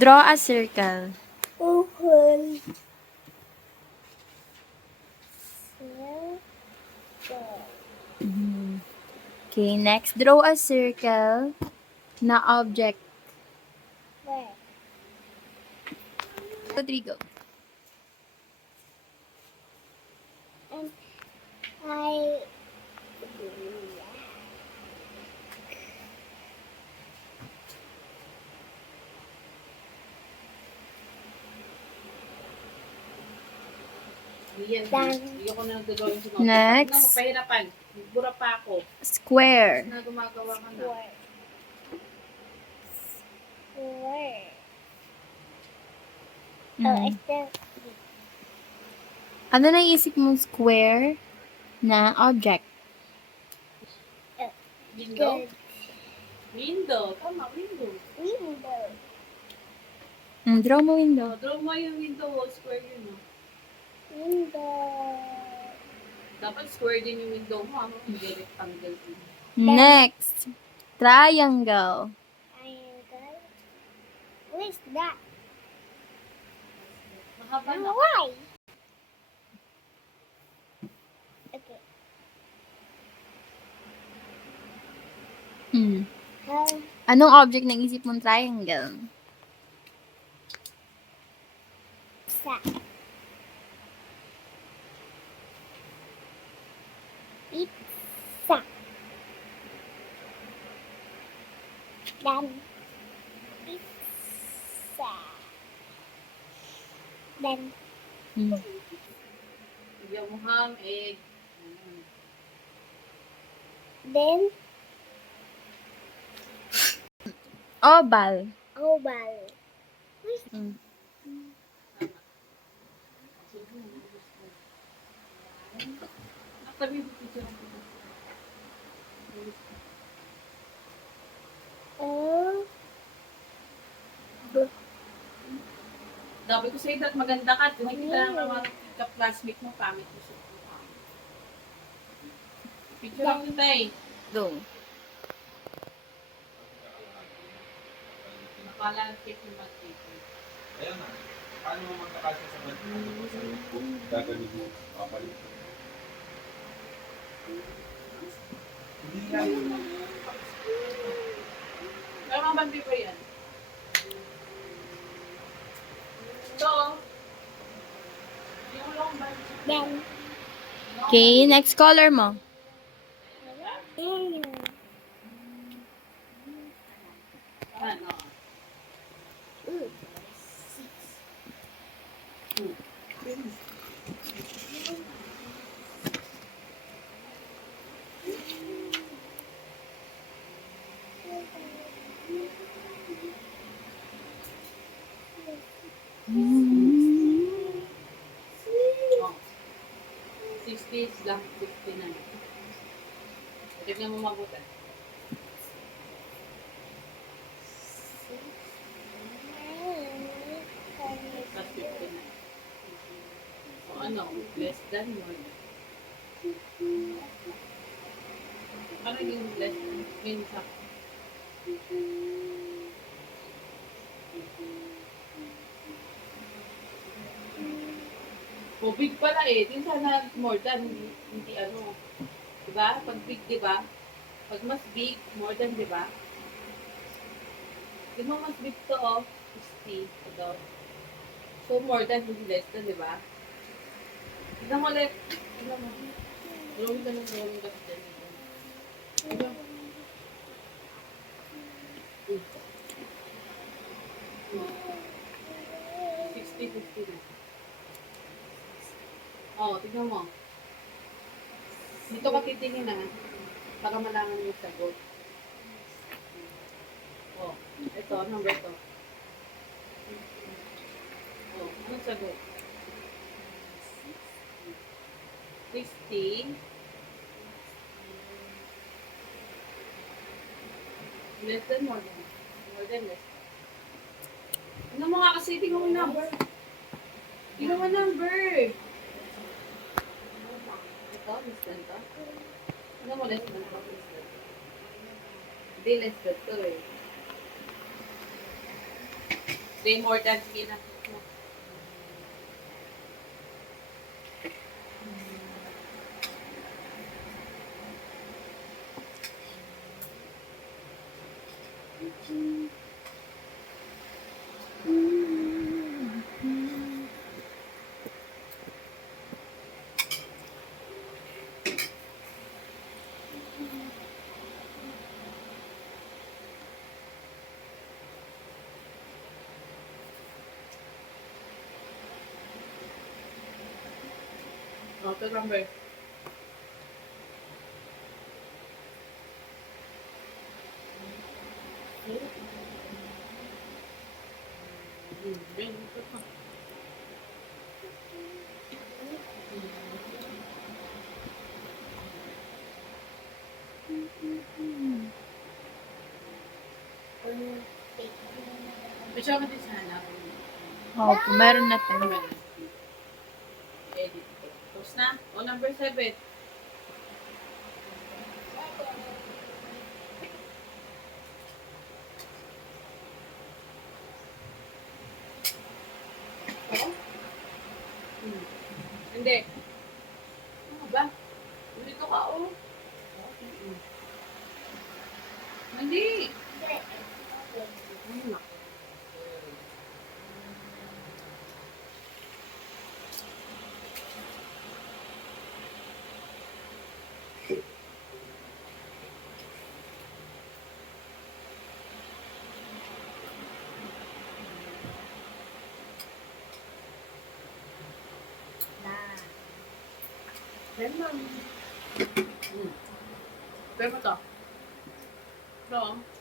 Draw a circle. Okay. Okay, next, draw a circle na object. Where? Rodrigo. And I. Yan. Dan. Ayoko na nagdodrawing sa Next. Ano, pahirapan. Bura pa ako. Square. Na gumagawa ka na. Where? Where? Oh, Mm. it's the. Ano naisip mong square na object? Window? Good. Window. Tama, window. Window. Draw mo window. Draw mo yung window. Square yun. No? Window. Dapat square din yung window mo. Hindi rectangle din. Next, triangle. Triangle. What is that? Mahaba na. Why? Okay. Anong object na isip mong triangle? Sa. Pizza. Dan. Pizza. Dan. Bigyan mo ham, egg. Then. Oval. Oval. Natabi mo picture ko. Oh. Dabi ko sa'yo dat maganda ka. Nakikita ng mga ka-classmate mo, pamit mo siya. Picture lang kita eh. Go. Nakalantik yung mag-paper. Ayun na. Paano mo magkakasya sa band? Gagaling mo. Papalit. Hindi kaya. Pero mga band paper yan. Ito. Yung long band. Dan. Okay, next color mo. Ano? Oh. 60 lang, 69. Tignan mo mabuti. Plus 59. So ano, less than more than. Ano yung less than? Yung sakto. O, big pala eh. Din sana more than, hindi ano. Diba? Pag big, diba? Pag mas big, more than, diba? Di ba mas big to, oh. 60. Ito. So, more than, hindi less than, diba? Tignan mo ulit. Tignan mo. Drawing ka ng drawing ka dyan. Tignan mo. 60, 50 na. Oo, tignan mo. Dito ka titingin na. Para malaman mo yung sagot. Oh, ito, number to. Oh, anong sagot? 60. Less than, more than. More than, less than. Ano mo nga kasi, tingnan mo yung number. Tingnan mo yung number. Ito, less than to. Ano mo, less than to, less than to. Hindi, less than to eh. Say more than, sige na. Oh, to number. Bisa ka din sana. Opo, meron na tayo. Edit ko. Tapos na. O, number 7. Hindi. Ano ba? Dito ka, oh. Hindi. Ay, naku. Pero mo to. Ito, oh.